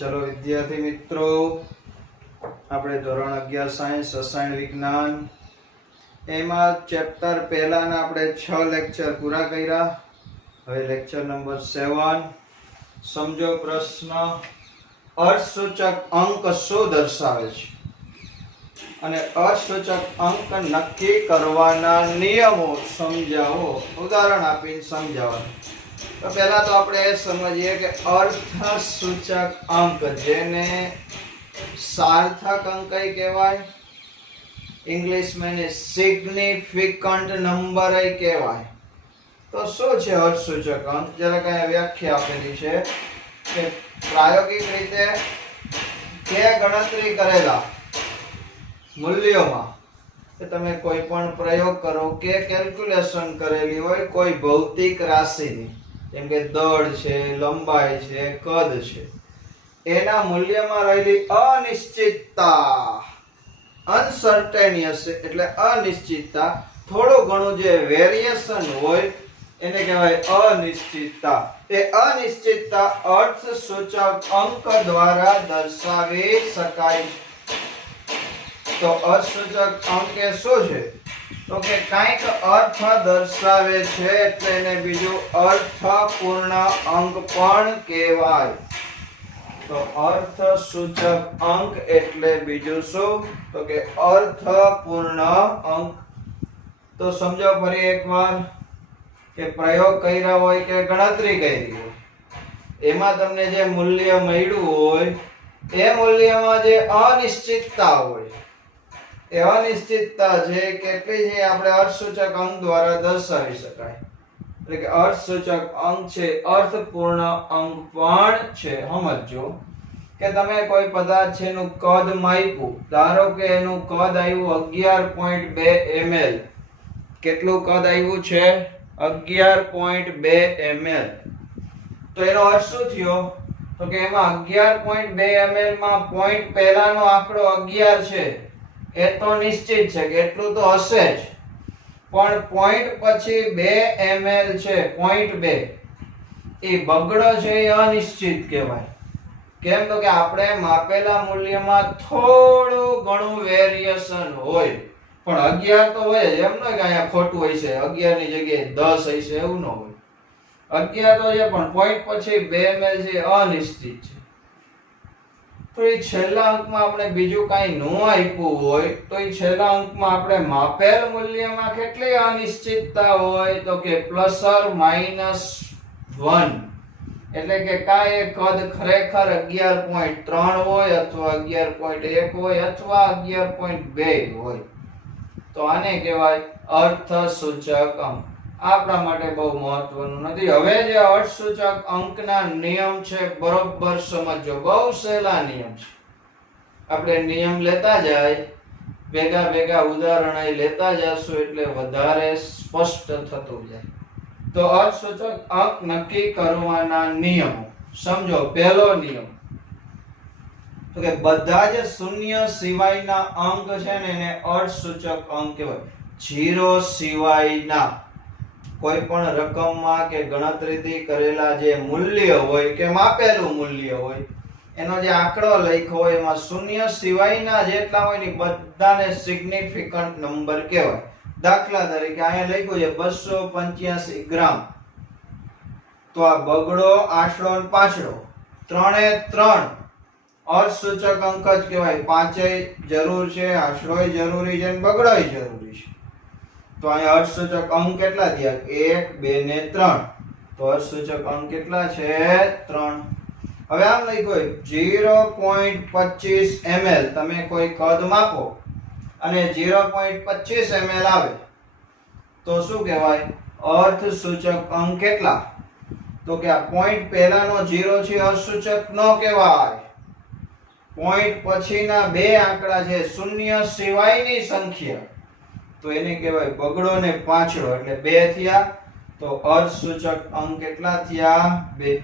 चलो विद्यार्थी मित्रों, આપણે ધોરણ 11 સાયન્સ રસાયણ વિજ્ઞાન એમાં ચેપ્ટર પહેલાના આપણે 6 લેક્ચર પૂરા કર્યા. હવે લેક્ચર નંબર 7 સમજો પ્રશ્ન. અર્થસૂચક અંક શું દર્શાવે છે અને અર્થસૂચક અંક નક્કી કરવાના નિયમો સમજાવો. ઉદાહરણ આપીને સમજાવવાનું. તો પહેલા તો આપણે એ સમજીએ કે અર્થસૂચક અંક જેને सार्थक अंक कहेवाय, इंग्लिश में सिग्निफिकंट नंबर कहेवाय. तो शू छे अर्थसूचक अंक? जरा कई व्याख्या आपेली छे के प्रायोगिक रीते के गणतरी करेला मूल्यों में तमे कोई पण प्रयोग करो के केल्क्युलेशन करेली होय कोई भौतिक राशि नी, जेम के दળ છે, લંબાઈ છે, કદ છે, એના મૂલ્યમાં રહેલી અનિશ્ચિતતા, અનસર્ટેનિયસ એટલે અનિશ્ચિતતા, થોડું ઘણું જે વેરિએશન હોય એને કહેવાય અનિશ્ચિતતા. એ અનિશ્ચિતતા અર્થસૂચક અંક દ્વારા દર્શાવી શકાય. તો અર્થસૂચક અંક એ શું છે? તો કે કંઈક અર્થ દર્શાવે છે એટલે એને બીજું અર્થપૂર્ણ અંક પણ કહેવાય. તો અર્થસૂચક અંક એટલે બીજું શું? તો કે અર્થપૂર્ણ અંક. તો સમજો ફરી એકવાર કે પ્રયોગ કર્યા હોય કે ગણતરી કરી હોય, એમાં તમને જે મૂલ્ય મળ્યું હોય એ મૂલ્યમાં જે અનિશ્ચિતતા હોય, એ અનિશ્ચિતતા છે કેટલી છે આપણે અર્થસૂચક અંક દ્વારા દર્શાવી શકાય. એટલે કે અર્થસૂચક અંક છે અર્થપૂર્ણ અંક પણ છે. સમજો કે તમે કોઈ પદાર્થ છે એનું કદ માપ્યું, ધારો કે એનું કદ આવ્યું 11.2 ml. કેટલું કદ આવ્યું છે? 11.2 ml. તો એનો અર્થ શું થયો? તો કે એમાં 11.2 ml માં પોઈન્ટ પહેલાનો આંકડો 11 છે એ તો નિશ્ચિત છે કે એટલું તો હશે જ, પણ પોઈન્ટ પછી 2 ml છે, પોઈન્ટ 2 એ બગડો છે એ અનિશ્ચિત કહેવાય. કેમ? તો કે આપણે માપેલા મૂલ્યમાં થોડું ઘણું વેરિએશન હોય, પણ 11 તો હોય જ. એમ ન કે અહીંયા ખોટું હોય છે, 11 ની જગ્યાએ 10 હોય છે, એવું ન હોય. 11 તો છે પણ પોઈન્ટ પછી 2 ml છે અનિશ્ચિત છે. તો એ છેલ્લા અંકમાં આપણે બીજું કાંઈ ન આપ્યું હોય તો એ છેલ્લા અંકમાં આપણે માપેલ મૂલ્યમાં કેટલી અનિશ્ચિતતા હોય? તો કે ±1. એટલે કે કાંઈ કદ ખરેખર 11.3 હોય અથવા 11.1 હોય અથવા 11.2 હોય. તો આને કહેવાય અર્થસૂચક અંક. આપણા માટે બહુ મહત્વનું નથી. હવે જે અર્થસૂચક અંકના નિયમ છે બરોબર સમજો. બહુ સહેલા નિયમ છે. આપણે નિયમ લેતા જાય, ભેગા ભેગા ઉદાહરણ લેતા જશું એટલે વધારે સ્પષ્ટ થતું જાય. તો અર્થસૂચક અંક નક્કી કરવાના નિયમો સમજો. પહેલો નિયમ તો કે બધા જ શૂન્ય સિવાયના અંક છે ને એને અર્થસૂચક અંક કહેવાય. 0 સિવાયના કોઈ પણ રકમમાં કે ગણતરીથી કરેલા જે મૂલ્ય હોય કે માપેલું મૂલ્ય હોય એનો જે આંકડો લખ્યો હોય એમાં શૂન્ય સિવાયના જેટલા હોય ને બધાને સિગ્નિફિકન્ટ નંબર કહેવાય. દાખલા તરીકે અહીંયા લખ્યું છે 285 ગ્રામ. તો આ બગડો, આશડો અને પાછડો ત્રણે ત્રણ અર્થસૂચક અંક જ કહેવાય. પાંચેય જરૂર છે, આશડોય જરૂરી છે અને બગડોય જરૂરી છે. તો અહીંયા અર્થસૂચક અંક કેટલા થયા? 1, 2 ને 3. તો અર્થસૂચક અંક કેટલા છે? 3. હવે આમ લખ્યું 0.25 ml. તમે કોઈ કદ માપો અને 0.25 ml આવે તો શું કહેવાય? અર્થસૂચક અંક કેટલા? તો કે આ પોઈન્ટ પહેલાનો 0 છે અર્થસૂચક ન કહેવાય. પોઈન્ટ પછીના બે આંકડા છે શૂન્ય સિવાયની સંખ્યા, તો એને કહેવાય બગડો ને પાછળો, એટલે 2 થયા. તો અર્થસૂચક અંક કેટલા થયા? 2.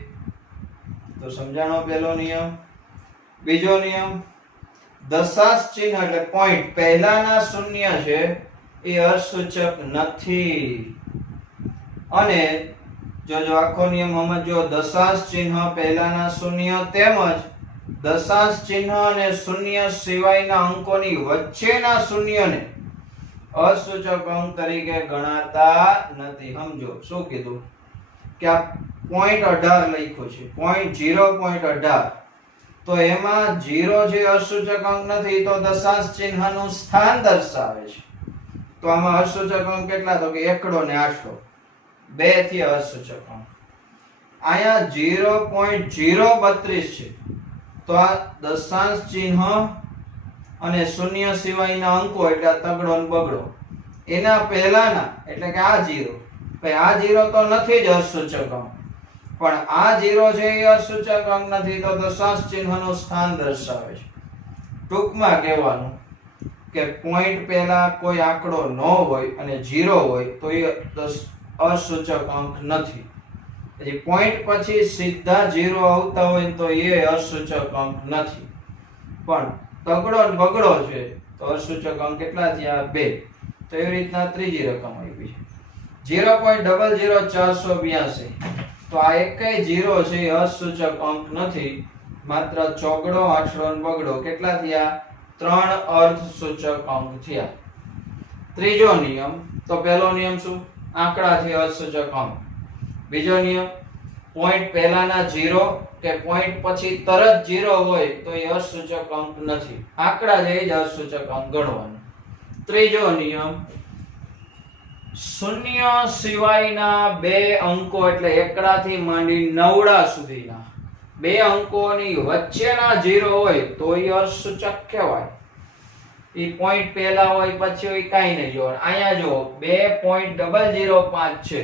તો સમજાણો પહેલો નિયમ. બીજો નિયમ, દશાંશ ચિહ્ન એટલે પોઈન્ટ પહેલાના શૂન્ય છે એ અર્થસૂચક નથી. અને જો આખો નિયમ સમજો, દશાંશ ચિહ્ન પહેલાના શૂન્ય તેમજ દશાંશ ચિહ્ન અને શૂન્ય સિવાયના અંકોની વચ્ચેના શૂન્યને અસૂચક અંક તરીકે ગણાતા નથી. સમજો શું કીધું કે આ 0.18 લખ્યું છે, 0.18, તો એમાં 0 જે અસૂચક અંક નથી તો દશાંશ ચિહ્નનું સ્થાન દર્શાવે છે. તો આમાં અસૂચક અંક કેટલા? તો કે એકડો ને આઠડો, બે થી અસૂચક અંક. અહીંયા 0.032 છે, તો આ દશાંશ ચિહ્ન અને શૂન્ય સિવાયના અંકો એટલે આ તગડો ને બગડો એના પહેલાના એટલે કે આ 0, ભાઈ આ 0 તો નથી જ અસૂચક અંક, પણ આ 0 છે એ અસૂચક અંક નથી તો દશાંશ ચિહ્નનું સ્થાન દર્શાવે છે. ટૂંકમાં કહેવાનું કે પોઈન્ટ પહેલા કોઈ આંકડો ન હોય અને 0 હોય તો એ અસૂચક અંક નથી. પછી પોઈન્ટ પછી સીધા 0 આવતા હોય તો એ અસૂચક અંક નથી. પણ તગડો ને બગડો છે તો અસૂચક અંક કેટલા થયા? 2. તો એવી રીતના ત્રીજી રકમ આવી છે 0.00482. તો આ એકેય 0 છે એ અસૂચક અંક નથી, માત્ર ચોગડો, આઠડો ને બગડો કેટલા થયા? 3 અર્ધસૂચક અંક થયા. ત્રીજો નિયમ, તો પહેલો નિયમ શું? આંકડાથી અસૂચક અંક. બીજો નિયમ, પોઈન્ટ પહેલાના 0 કે પોઈન્ટ પછી તરત 0 હોય તો એ અસૂચક અંક નથી, આંકડા જે જ અસૂચક અંક ગણવાનો. ત્રીજો નિયમ, શૂન્ય સિવાયના બે અંકો એટલે એકડાથી માંડી નવડા સુધીના બે અંકોની વચ્ચેના 0 હોય તો એ અસૂચક કહેવાય. એ પોઈન્ટ પહેલા હોય પછી હોય કાઈ નહીં જોવાનું. અહીંયા જો 2.005 છે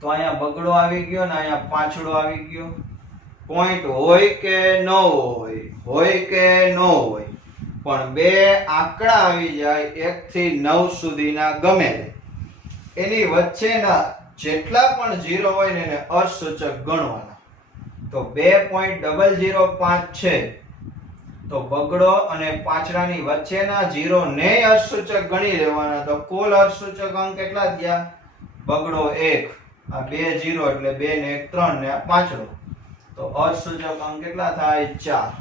તો અહીંયા બગડો આવી ગયો ને અહીંયા પાંચડો આવી ગયો. પોઈન્ટ હોય કે ન હોય, હોય કે ન હોય, પણ બે આંકડા આવી જાય 1 થી 9 સુધીના ગમે એની વચ્ચેના જેટલા પણ 0 હોય ને એને અસૂચક ગણવાના. તો 2.005 છે તો બગડો અને પાંચડાની વચ્ચેના 0 ને અસૂચક ગણી લેવાના. તો કુલ અસૂચક અંક કેટલા થયા? બગડો 1, આ 2 0 એટલે 2 ને 1 3 ને આ પાંચડો, તો અસૂચક અંક કેટલા થાય? 4.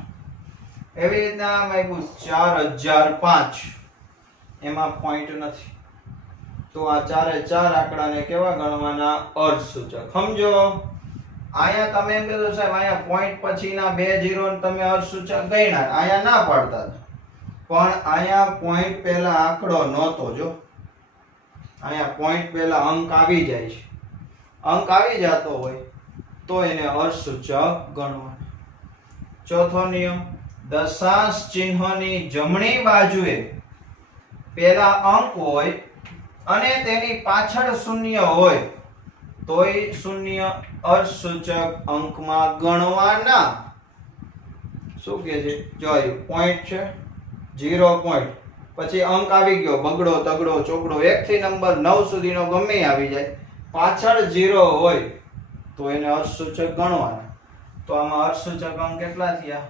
એવી રીતના આપ્યું 4005, એમાં પોઈન્ટ નથી તો આ 4 આંકડાને કેવા ગણવાના? અર્ધસૂચક. સમજો અહીંયા તમે એમ કીધું સાહેબ અહીંયા પોઈન્ટ પછીના 2 0 ને તમે અર્ધસૂચક ગણ્યા, અહીંયા ના પાડતા, પણ અહીંયા પોઈન્ટ પહેલા આંકડો નહોતો. જો અહીંયા પોઈન્ટ પહેલા અંક આવી જાય છે, અંક આવી જતો હોય તો એને અર્ધસૂચક ગણવાના. ચોથો નિયમ, દશાંશ ચિહ્નની જમણી બાજુએ પહેલા અંક હોય અને તેની પાછળ શૂન્ય હોય તોય શૂન્ય અર્ધસૂચક અંકમાં ગણવાના. શું કહે છે? જો પોઈન્ટ છે, 0 પોઈન્ટ પછી અંક આવી ગયો બગડો, તગડો, ચોકડો 1 થી નંબર 9 સુધીનો ગમે આવી જાય, પાછળ 0 હોય તો એને અર્ધસૂચક ગણવાના. તો આમાં અર્ધસૂચક અંક કેટલા થયા?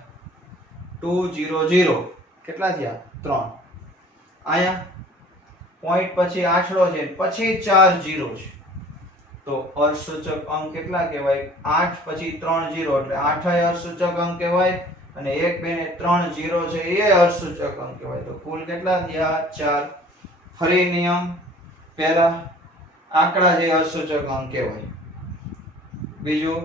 200. કેટલા થયા? 3. અહીંયા પોઈન્ટ પછી આઠડો છે પછી 4 0 છે તો અર્ધસૂચક અંક કેટલા કહેવાય? 8 પછી 3 0 એટલે 8 અર્ધસૂચક અંક કહેવાય અને 1 2 ને 3 0 છે એ અર્ધસૂચક અંક કહેવાય. તો કુલ કેટલા થયા? 4. ફરી નિયમ, પહેલા આંકડા જે અર્ધસૂચક અંક કહેવાય. બીજું,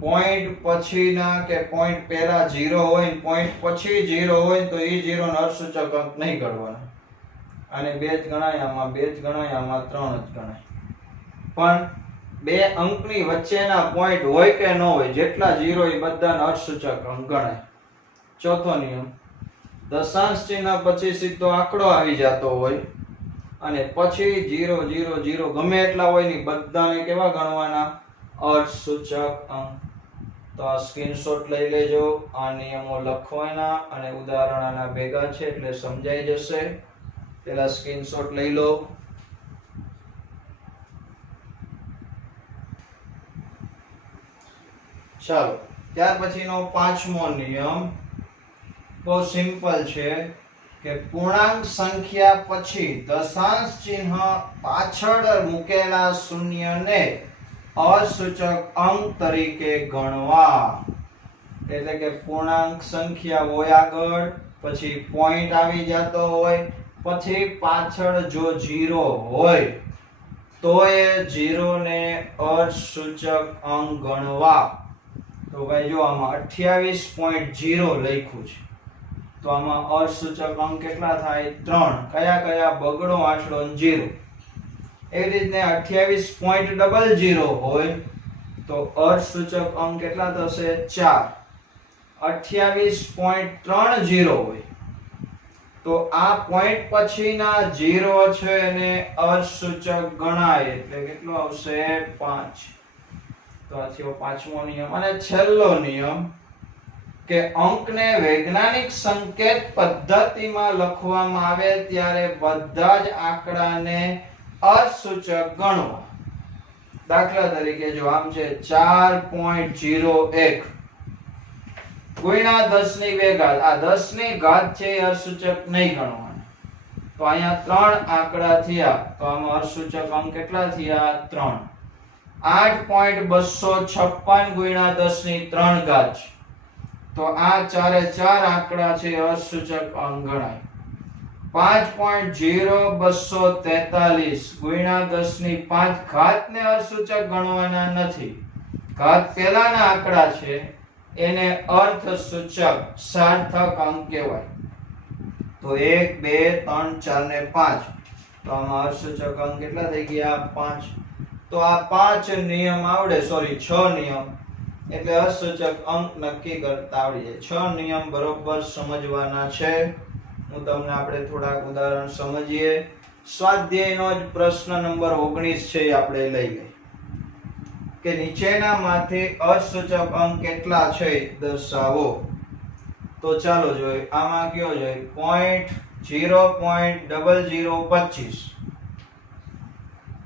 પોઈન્ટ પછીના કે પોઈન્ટ પહેલા 0 હોય ને પોઈન્ટ પછી 0 હોય તો એ 0 નો અર્ધસૂચક અંક નહીં ગણવાનો. અને 2 જ ગણાય, આમાં 2 જ ગણાય, આમાં 3 જ ગણાય. પણ બે અંકની વચ્ચેના પોઈન્ટ હોય કે ન હોય, જેટલા 0 એ બધાના અર્ધસૂચક અંક ગણાય. ચોથો નિયમ, દશાંશ ચિહ્ન પછી સીધો આંકડો આવી જતો હોય અને પછી 0 0 0 ગમે એટલા હોય ને બધાને કેવા ગણવાના? અર્ધસૂચક અંક. તો આ સ્ક્રીનશોટ લઈ લેજો, આ નિયમો લખવાના અને ઉદાહરણ આના ભેગા છે એટલે સમજાઈ જશે. પેલા સ્ક્રીનશોટ લઈ લો. ચાલો, ત્યાર પછીનો પાંચમો નિયમ બહુ સિમ્પલ છે કે પૂર્ણાંક સંખ્યા પછી દશાંશ ચિહ્ન પાછળ મૂકેલા શૂન્યને અસૂચક અંક તરીકે ગણવા. એટલે કે પૂર્ણાંક સંખ્યા હોય આગળ, પછી પોઈન્ટ આવી જતો હોય, પછી પાછળ જો 0 હોય તો એ 0 ને અસૂચક અંક ગણવા. તો ભાઈ જો આમાં 28.0 લખ્યું છે, તો આમાં અસૂચક અંક કેટલા થાય? 3. કયા કયા? બગડો, આંચળો અને 0. એવી રીતને 28.00 હોય તો અસૂચક અંક કેટલા થશે? 4. 28.30 હોય તો આ પોઈન્ટ પછીના 0 છે એને અસૂચક ગણાય, એટલે કેટલો આવશે? 5. તો આ થયો પાંચમો નિયમ. અને છેલ્લો નિયમ કે અંકને વૈજ્ઞાનિક સંકેત પદ્ધતિમાં લખવામાં આવે ત્યારે બધા જ આંકડાને અસૂચક ગણવા. દાખલા તરીકે જો આમ છે 4.01 ગુણ્યા 10 ની 2 ઘાત. આ 10 ની ઘાત છે એ અસૂચક નહીં ગણવાના. તો અહીંયા 3 આંકડા થયા, તો આમાં અસૂચક અંક કેટલા થયા? 3. 8.256 ગુણ્યા 10 ની 3 ઘાત. તો આ ચારે ચાર આંકડા છે અસૂચક અંક ગણાય. 5.0243 ગુણ્યા 10 ની 5 ઘાત ને અસૂચક ગણવાના નથી. ઘાત પહેલાના આંકડા છે એને અર્થસૂચક સાર્થક અંક કહેવાય. તો 1 2 3 4 ને 5, તો આમાં અસૂચક અંક કેટલા થઈ ગયા? 5. તો આ 5 નિયમ આવડે, સોરી 6 નિયમ, એટલે અસૂચક અંક નક્કી કરતા આવડી જાય. 6 નિયમ બરોબર સમજવાના છે. હું તમને આપણે થોડાક ઉદાહરણ સમજીએ. સ્વાધ્યાયનો જ પ્રશ્ન નંબર 19 છે, આપણે લઈ લઈએ કે નીચેનામાંથી અસૂચક અંક કેટલા છે દર્શાવો. તો ચાલો જોઈએ. આમાં કયો જોઈએ? 0.0025.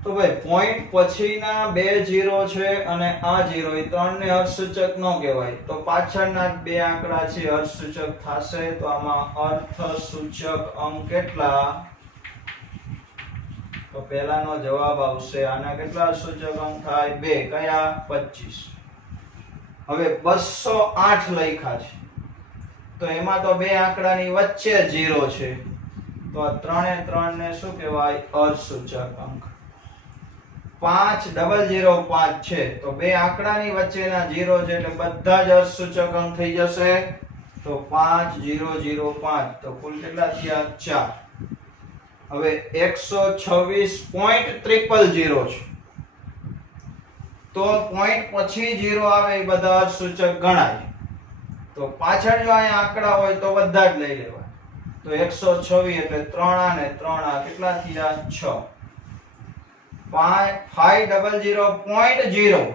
તો ભાઈ પોઈન્ટ પછીના 2 0 છે અને આ 0, એ ત્રણને અસૂચક ન કહેવાય. તો પાછળના 2 આંકડા છે અસૂચક થશે. તો આમાં અર્થસૂચક અંક કેટલા? તો પહેલાનો જવાબ આવશે. આના કેટલા અસૂચક અંક થાય? 2. કયા? 25. હવે 208 લખ્યા છે, તો એમાં તો 2 આંકડાની વચ્ચે 0 છે, તો આ 3 ને શું કહેવાય? અસૂચક અંક. 5005 છે, તો 2 આંકડાની વચ્ચેના 0 છે એટલે બધા જ અસૂચક અંક થઈ જશે. તો 5005, તો કુલ કેટલા થયા? 4. હવે 126.000 છે, તો પોઈન્ટ પછી 0 આવે એ બધા અસૂચક ગણાય. તો પાછળ જો અહીંયા આંકડા હોય તો બધા જ લઈ લેવા. તો 126 એટલે 3 આ ને 3 આ કેટલા થયા? 6. 500.0,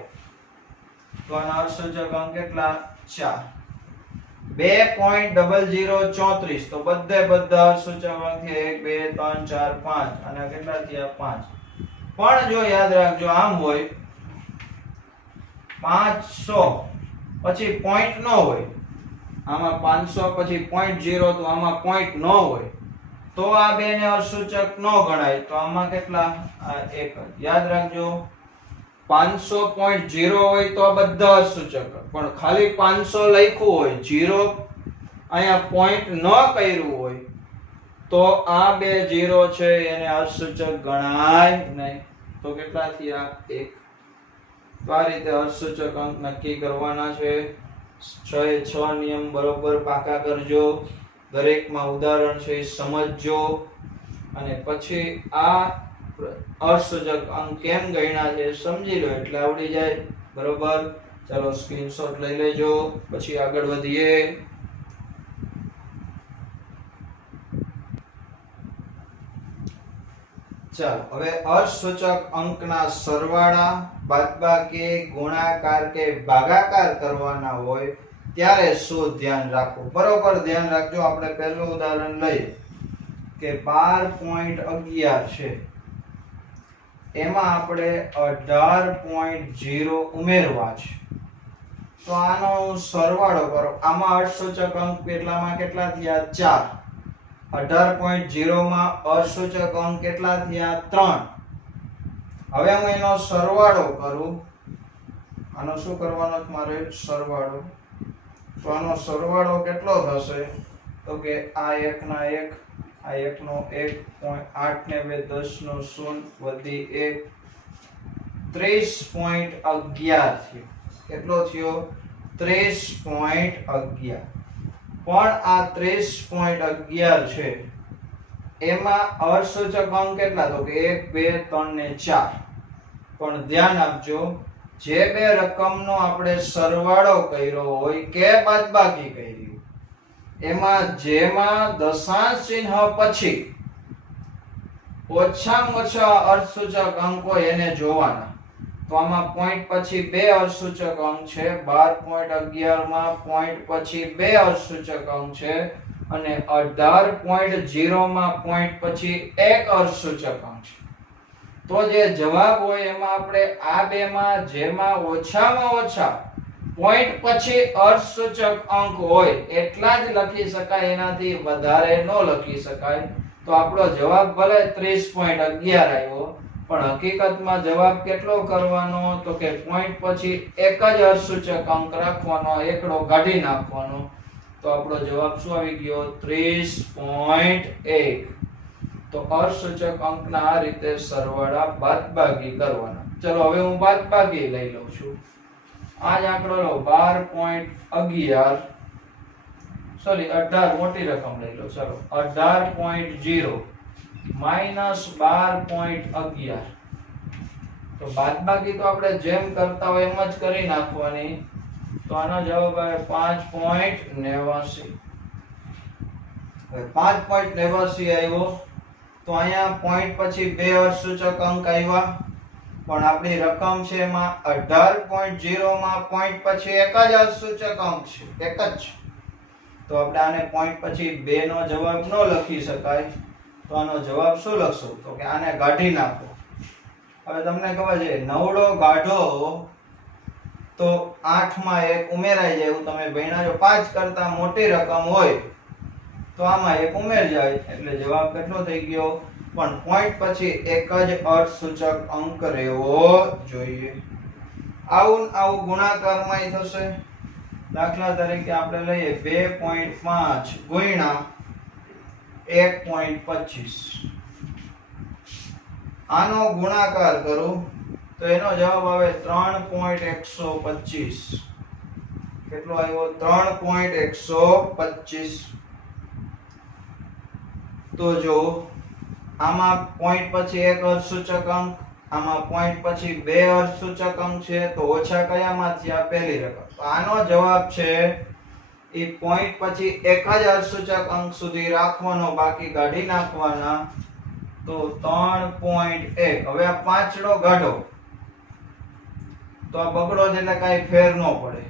તો આના અસૂચક અંક કેટલા? 4. 2.0034, તો બધા અસૂચક અંક થયા 1 2 3 4 5, અને કેટલા થયા? 5. પણ જો યાદ રાખજો આમ હોય 500 પછી પોઈન્ટ ન હોય, આમાં 500 પછી 0.0, તો આમાં પોઈન્ટ ન હોય, તો આ બે ને અસૂચક ન ગણાય. તો આમાં કેટલા? આ 1. યાદ રાખજો 500.0 હોય તો આ બધા અસૂચક, પણ ખાલી 500 લખ્યું હોય, 0 અહીંયા પોઈન્ટ ન કર્યું હોય, તો આ બે 0 છે એને અસૂચક ગણાય નહીં. તો કેટલા થયા? 1. તો આ રીતે અસૂચક અંક નક્કી કરવાના છે. 6 નિયમ બરોબર પાકા કરજો. દરેકમાં ઉદાહરણ છે સમજજો, અને પછી આ અસૂચક અંક કેમ ગણ્યા છે સમજી લો એટલે આવડી જાય. બરોબર? ચાલો સ્ક્રીનશોટ લઈ લેજો, પછી આગળ વધીએ. ચાલો હવે અસૂચક અંકના સરવાળા, બાદબાકી, ગુણાકાર કે ભાગાકાર કરવાના હોય ત્યારે શું ધ્યાન રાખવું? બરોબર ધ્યાન રાખજો. આપણે પહેલું ઉદાહરણ લઈએ કે 12.11 છે, એમાં આપણે 18.0 ઉમેરવા છે. તો આનો સરવાળો કરો. આમાં અસૂચક અંક કેટલામાં કેટલા થયા? 4. 18.0 માં અસૂચક અંક કેટલા થયા? 3. હવે હું એનો સરવાળો કરું. આનો શું કરવાનો છે મારે? સરવાળો. તો આનો સરવાળો કેટલો થશે તો કે આ 1 ના 1 આ 1 નો 1.8 ને 2 10 નો 0 વધી 1 30.11 થયો કેટલો થયો 30.11 પણ આ 30.11 છે એમાં અર્ધસૂચક અંક કેટલા તો કે 1 2 3 ને 4 પણ ધ્યાન આપજો જે બે રકમનો આપણે સરવાળો કર્યો હોય કે બાદબાકી કરી એમાં જેમાં દશાંશ ચિહ્ન પછી ઓછામાં ઓછા અર્ધસૂચક અંક હોય એને જોવાના તો આમાં પોઈન્ટ પછી બે અર્ધસૂચક અંક છે 12.11 માં પોઈન્ટ પછી બે અર્ધસૂચક અંક છે અને 18.0 માં પોઈન્ટ પછી એક અર્ધસૂચક અંક છે તો જે જવાબ હોય એમાં આપણે આ બે માં જેમાં ઓછામાં ઓછા પોઈન્ટ પછી અર્ધસૂચક અંક હોય એટલા જ લખી શકાય એનાથી વધારે ન લખી શકાય તો આપણો જવાબ ભલે 30.11 આવ્યો પણ હકીકતમાં જવાબ કેટલો કરવાનો તો કે પોઈન્ટ પછી એક જ અર્ધસૂચક અંક રાખવાનો એકડો કાઢી નાખવાનો તો આપણો જવાબ શું આવી ગયો 30.1 તો અર્ધસૂચક અંકના આ રીતે સરવાળા બાદબાકી કરવાના ચલો હવે હું બાદબાકી લઈ લઉં છું આ જ આંકડો લો 12.11 સોરી 18 મોટી રકમ લઈ લો ચલો 18.0 માઈનસ 12.11 તો બાદબાકી તો આપણે જેમ કરતા હોય એમ જ કરી નાખવાની તો આનો જવાબ આવે 5.89 હવે 5.89 આવ્યો તો અહીંયા પોઈન્ટ પછી બે અર્ધસૂચક અંક આવ્યા પણ આપણી રકમ છે એમાં 18.0 માં પોઈન્ટ પછી એક જ અર્ધસૂચક અંક છે એક જ તો આપણે આને પોઈન્ટ પછી બે નો જવાબ ન લખી શકાય તો આનો જવાબ શું લખશું તો કે આને કાઢી નાખો હવે તમને ખબર છે નવડો ગાઢો તો 8 માં 1 ઉમેરાઈ જાય એવું તમે ભણ્યા છો 5 કરતા મોટી રકમ હોય તો આમાં 1 ઉમેરી જાય એટલે જવાબ કેટલો થઈ ગયો પણ પોઈન્ટ પછી એક જ અર્ધસૂચક અંક રહેવો જોઈએ આવું ગુણાકારમાંય થશે દાખલા તરીકે આપણે લઈએ 2.5 ગુણ્યા 1.25 આનો ગુણાકાર કરું તો એનો જવાબ આવે 3.125 કેટલો આવ્યો 3.125 તો જો આમાં પોઈન્ટ પછી એક અર્ધસૂચક અંક આમાં પોઈન્ટ પછી બે અર્ધસૂચક અંક છે તો ઓછા કયામાંથી આ પહેલી રકમ તો આનો જવાબ છે એ પોઈન્ટ પછી એક જ અર્ધસૂચક અંક સુધી રાખવાનો બાકી કાઢી નાખવાના તો 3.1 હવે આ પાંચડો કાઢો તો આ બગડો એટલે કાઈ ફેર ન પડે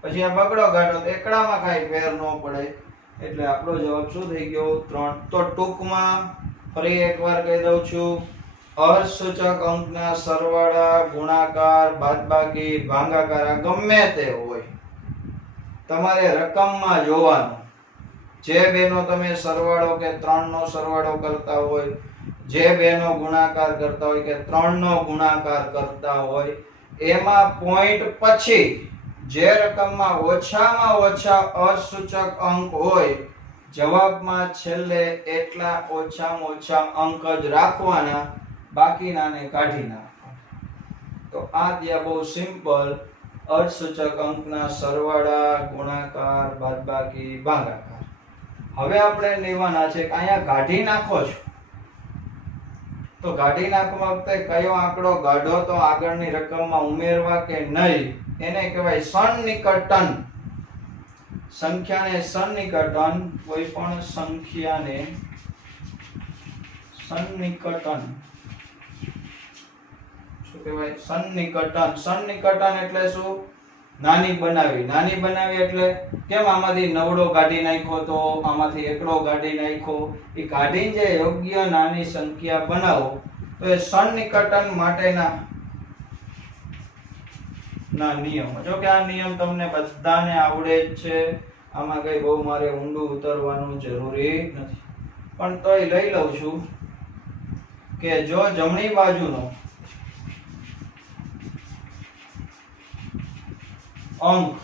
પછી આ બગડો કાઢો તો એકડામાં કાઈ ફેર ન પડે એટલે આપણો જવાબ શું થઈ ગયો 3 તો ટૂંકમાં ફરી એકવાર કહી દઉં છું અર્ધસૂચક અંકના સરવાળા ગુણાકાર બાદબાકી ભાગાકાર ગમે તે હોય તમારે રકમમાં જોવાનું જે બેનો તમે સરવાળો કે 3 નો સરવાળો કરતા હોય જે બેનો ગુણાકાર કરતા હોય કે 3 નો ગુણાકાર કરતા હોય એમાં પોઈન્ટ પછી જે રકમમાં ઓછામાં ઓછા અર્ધસૂચક અંક હોય જવાબમાં છેલ્લે એટલા ઓછામાં ઓછા અંક જ રાખવાના બાકીનાને કાઢી નાખવાના તો આ ત્યાં બહુ સિમ્પલ અર્ધસૂચક અંકના સરવાળા ગુણાકાર બાદબાકી ભાગાકાર હવે આપણે લેવાના છે કે અહીંયા કાઢી નાખો છો તો કાઢી નાખવા વખતે કયો આંકડો કાઢો તો આગળની રકમમાં ઉમેરવા કે નહીં એને કહેવાય સન્નિકટન સંખ્યાને સન્નિકટન કોઈ પણ સંખ્યાને સન્નિકટન શું કહેવાય સન્નિકટન એટલે શું નાની બનાવી એટલે કેમ આમાંથી નવડો કાઢી નાખ્યો તો આમાંથી એકડો કાઢી નાખ્યો એ કાઢીને જે યોગ્ય નાની સંખ્યા બનાવો તો એ સન્નિકટન માટેના નિયમો જો કે આ નિયમ તમને બધાને આવડે જ છે આમાં કઈ બહુ મારે ઊંડું ઉતરવાનું જરૂરી નથી પણ તોય લઈ લઉં છું કે જો જમણી બાજુનો અંક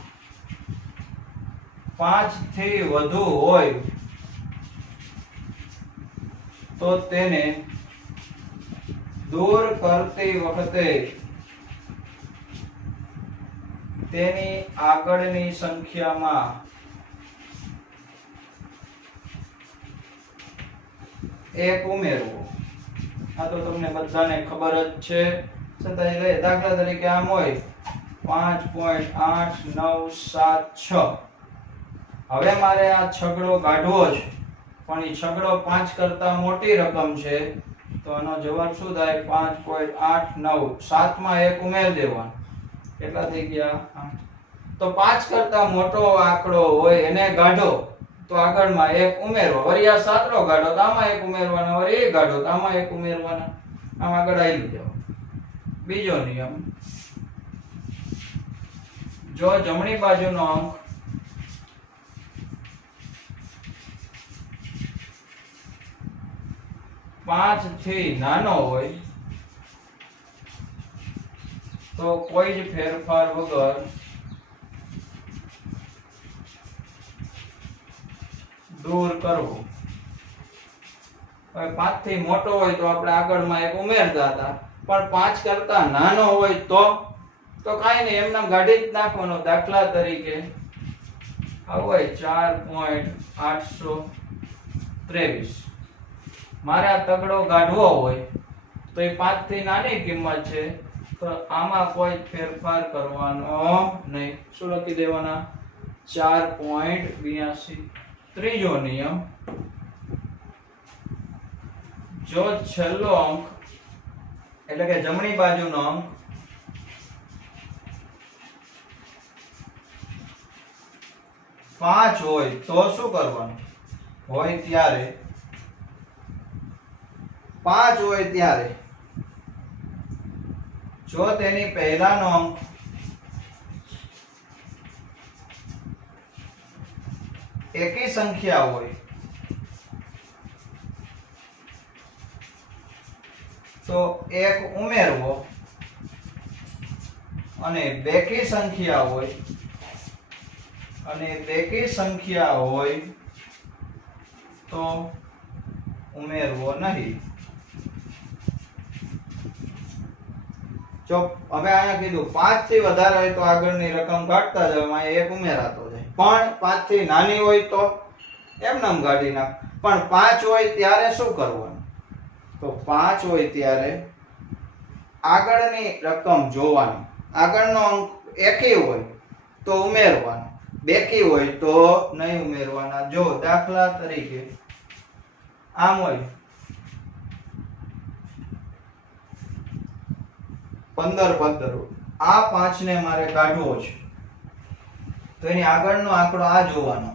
5 થી વધુ હોય તો તેને દૂર કરતી વખતે તેની આગળની સંખ્યામાં એક ઉમેરવો. આ તો તમને બધાને ખબર જ છે. છતાંય દાખલા તરીકે આમ હોય 5.8976. હવે મારે આ છગડો કાઢવો છે, પણ એ છગડો 5 કરતા મોટી રકમ છે, તો આનો જવાબ શું થાય? 5.89. 7 માં 1 ઉમેરી દેવાનો. કેટલા થઈ ગયા? તો 5 કરતા મોટો આંકડો હોય એને કાઢો તો આગળમાં 1 ઉમેરવો. વળી આ 7 કાઢો તો આમાં 1 ઉમેરવાના, વળી એ કાઢો તો આમાં 1 ઉમેરવાના. આમ આગળ આવી જાવ. બીજો નિયમ, જો જમણી બાજુનો અંક 5 થી નાનો હોય તો કોઈ જ ફેરફાર વગર દૂર કરવો. હવે 5 થી મોટો હોય તો આપણે આગળમાં 1 ઉમેરતા હતા, પણ 5 કરતા નાનો હોય તો કાઈ નહીં, એમનામ કાઢી જ નાખવાનો. દાખલા તરીકે આવું હોય 4.823. મારે આ તગડો કાઢવો હોય તો એ 5 થી નાની કિંમત છે, તો આમાં કોઈ ફેરફાર કરવાનો નહીં. શું લખી દેવાના? 4.82. ત્રીજો નિયમ, જો છેલ્લો અંક એટલે કે જમણી બાજુનો અંક 5 હોય તો શું કરવાનું? હોય ત્યારે 5 હોય ત્યારે જો તેની પહેલાનો અંક એકી સંખ્યા હોય તો 1 ઉમેરવો, અને બેકી સંખ્યા હોય તો ઉમેરવો નહીં. જો હવે આયા કીધું 5 થી વધારે હોય તો આગળની રકમ કાઢતા જાવ, અહીંયા 1 ઉમેરાતો જાય. પણ 5 થી નાની હોય તો એમનેમ કાઢી નાખ. પણ 5 હોય ત્યારે શું કરવાનું? તો 5 હોય ત્યારે આગળની રકમ જોવાની. આગળનો અંક એકી હોય તો ઉમેરવાનો, બેકી હોય તો નહીં ઉમેરવાના. જો દાખલા તરીકે આમ હોય 15. આ 5 ને મારે કાઢવો છે તો એની આગળનો આંકડો આ જોવાનો.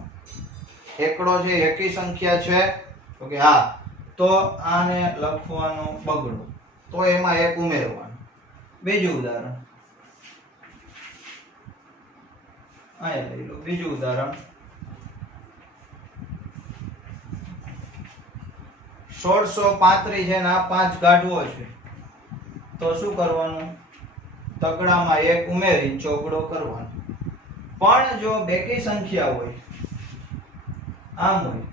એકડો છે એકી સંખ્યા છે તો કે હા, તો આને લખવાનો બગડો, તો એમાં 1 ઉમેરવાનું. બીજું ઉદાહરણ અહીંયા લઈ લો. બીજું ઉદાહરણ 1635 છે ને આ 5 કાઢવો છે તો શું કરવાનું? તગડામાં 1 ઉમેરી ચોગડો કરવાનો. પણ જો બેકી સંખ્યા હોય, આમ હોય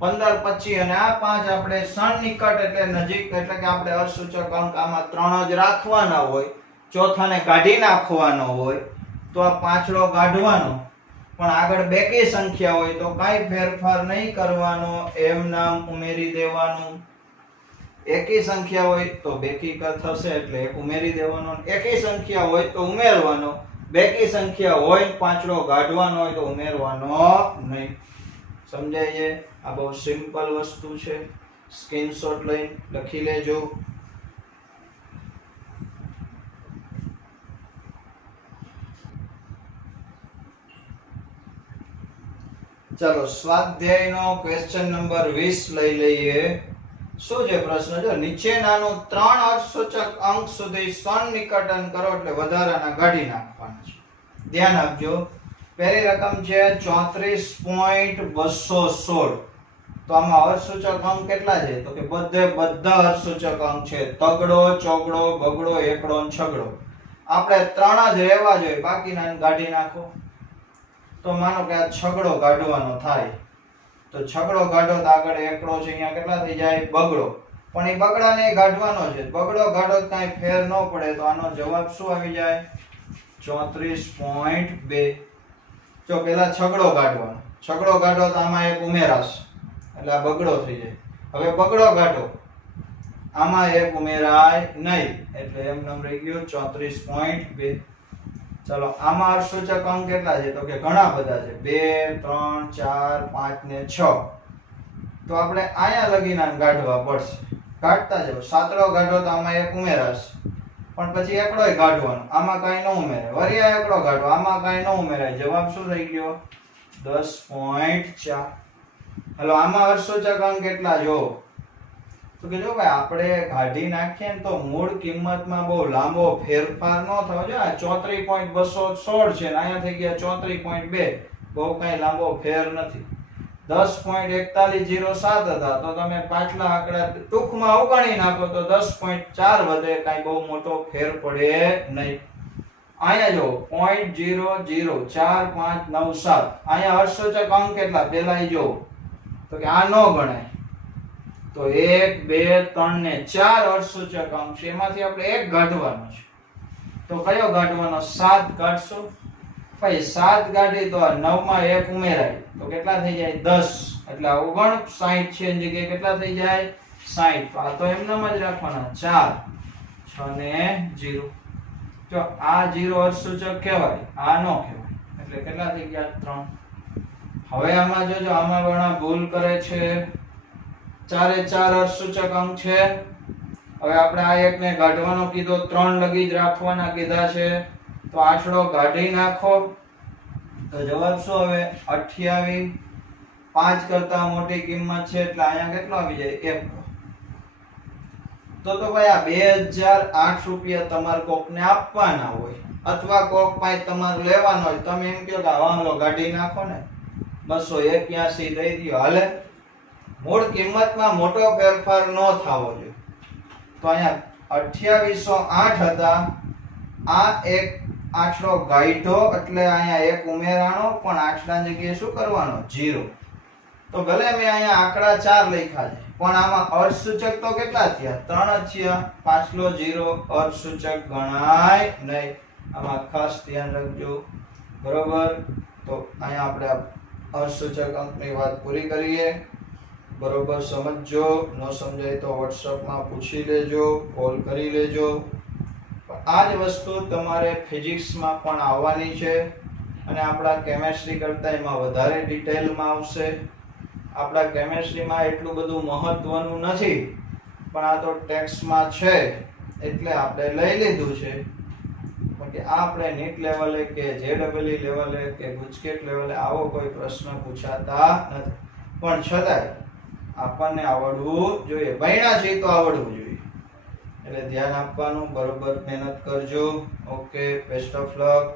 15, 25 અને આ 5 આપણે સન્નિકટ એટલે નજીક, એટલે કે આપણે અસૂચક અંક આમાં 3 જ રાખવાના હોય, ચોથાને કાઢી નાખવાનો હોય તો આ પાંચડો કાઢવાનો. પણ આગળ બેકી સંખ્યા હોય તો કાઈ ફેરફાર નહીં કરવાનો, એમ નામ ઉમેરી દેવાનું. એકી સંખ્યા હોય તો બેકી થશે એટલે 1 ઉમેરી દેવાનો. એકી સંખ્યા હોય તો ઉમેરવાનો, બેકી સંખ્યા હોય પાંચડો કાઢવાનો હોય તો ઉમેરવાનો નહીં. સમજાય છે? આ બહુ સિમ્પલ વસ્તુ છે. સ્ક્રીનશોટ લઈને લખી લેજો. ચાલો સ્વાધ્યાયનો ક્વેશ્ચન નંબર 20 લઈ લઈએ. શું છે પ્રશ્ન? જો નીચેનાનું 3 અર્થસૂચક અંક સુધી સન્નિકટન કરો એટલે વધારાના કાઢી નાખવાના છે. ધ્યાન આપજો. પહેલી રકમ છે 34.216. તો આમાં અર્થસૂચક અંક કેટલા છે? તો કે બધા અર્થસૂચક અંક છે. તગડો, ચોગડો, બગડો, એકડો અને છગડો. આપણે 3 જ રહેવા જોઈએ, બાકીના કાઢી નાખો. તો માનો કે આ છગડો કાઢવાનો થાય, તો છગડો કાઢો તો આગળ એકડો છે, અહીંયા કેટલા થઈ જાય? બગડો. પણ એ બગડાને કાઢવાનો છે, બગડો કાઢો તો કાંઈ ફેર ન પડે, તો આનો જવાબ શું આવી જાય? 34.2. જો પેલા છગડો કાઢવાનો, છગડો કાઢો તો આમાં એક ઉમેરાશ એટલે આ બગડો થઈ જાય. હવે બગડો કાઢો, આમાં એક ઉમેરાય નહીં એટલે એમ નંબર રહી ગયો 34.2. ચલો આમાં અર્ધસૂચક અંક કેટલા છે? તો કે ઘણા બધા છે, 2 3 4 5 ને 6. તો આપણે આયા લગીને કાઢવા પડશે. કાઢતા જાવ, સાતડો કાઢો તો આમાં એક ઉમેરાશ, પણ પછી એકડોય કાઢવાનો, આમાં કાંઈ ન ઉમેરાય. વરિયા એકડો કાઢો, આમાં કાંઈ ન ઉમેરાય. જવાબ શું થઈ ગયો? 10.4. હાલો આમાં અર્ધસૂચક અંક કેટલા જો? તો કે જો ભાઈ આપણે કાઢી નાખીએ ને તો મૂળ કિંમતમાં બહુ લાંબો ફેરફાર ન થવો જોઈએ. આ 34.216 છે ને અહીંયા થઈ ગયા 34.2, બહુ કઈ લાંબો ફેર નથી. 10.4107 હતા તો તમે પાછલા આંકડા ટૂંકમાં અવગણી નાખો તો 10.4 વધે, કઈ બહુ મોટો ફેર પડે નહીં. અહીંયા જો 0.004597, અહીંયા અર્ધસૂચક અંક કેટલા? પેલા જો તો કે આ ન ગણાય, તો 1 2 3 ને 4 અર્ધસૂચક અંક છે, એમાંથી આપણે એક કાઢવાનો છે. તો કયો કાઢવાનો? 7 કાઢશો. ભાઈ 7 કાઢી તો 9 માં 1 ઉમેરાય તો કેટલા થઈ જાય? 10. એટલે 59 છે એની જગ્યાએ કેટલા થઈ જાય? 60. તો આ તો એમનામ જ રાખવાના 4 6 ને 0. જો આ 0 અર્ધસૂચક કહેવાય, આ નો કહેવાય, એટલે કેટલા થઈ ગયા? 3. હવે આમાં જોજો, આમાં ઘણા ભૂલ કરે છે. 4 એ 4 અર્ધસૂચક અંક છે. હવે આપણે આ એકને કાઢવાનો કીધો, 3 લગી જ રાખવાના કીધા છે, તો આછડો કાઢી નાખો. તો જવાબ શું આવે? 28. 5 કરતા મોટી કિંમત છે એટલે અહીંયા કેટલો આવી જાય? 1. તો ભાઈ આ 2008 રૂપિયા તમારે કોકને આપવાના હોય અથવા કોક પાસે તમારે લેવાનો હોય, તમે એમ કહો કે વાંગલો કાઢી નાખો ને, 281 દઈ દો, હાલે. મૂળ કિંમતમાં મોટો ફેરફાર ન થવો જોઈએ. તો અહીંયા 2808 હતા, આ એક આંકડો ગાઈઠો એટલે અહીંયા એક ઉમેરાણો, પણ આંકડાની જગ્યાએ શું કરવાનો? 0. તો ભલે મેં અહીંયા આંકડા 4 લખ્યા છે, પણ આમાં અર્ધસૂચક તો કેટલા થયા? 3 જ થયા. પાછલો 0 અર્ધસૂચક ગણાય નહીં. આમાં ખાસ ધ્યાન રાખજો, બરોબર? તો અહીંયા આપણે અર્ધસૂચક અંકની વાત પૂરી કરીએ. બરોબર સમજજો, ન સમજાય તો WhatsApp માં પૂછી લેજો, કોલ કરી લેજો. આ જ વસ્તુ તમારે ફિઝિક્સમાં પણ આવવાની છે અને આપણા કેમેસ્ટ્રી કરતા એમાં વધારે ડિટેલમાં આવશે. આપણા કેમેસ્ટ્રીમાં એટલું બધું મહત્વનું નથી, પણ આ તો ટેક્સ્ટમાં છે એટલે આપણે લઈ લીધું છે. કે આપણે નીટ લેવલે કે JEE લેવલે કે ગુજકેટ લેવલે આવો કોઈ પ્રશ્ન પૂછાતા નથી, પણ છતાંય આપણને આવડવું જોઈએ. ભણ્યા છે તો આવડવું જોઈએ, એટલે ધ્યાન આપવાનું. બરોબર મહેનત કરજો. Okay, best of luck.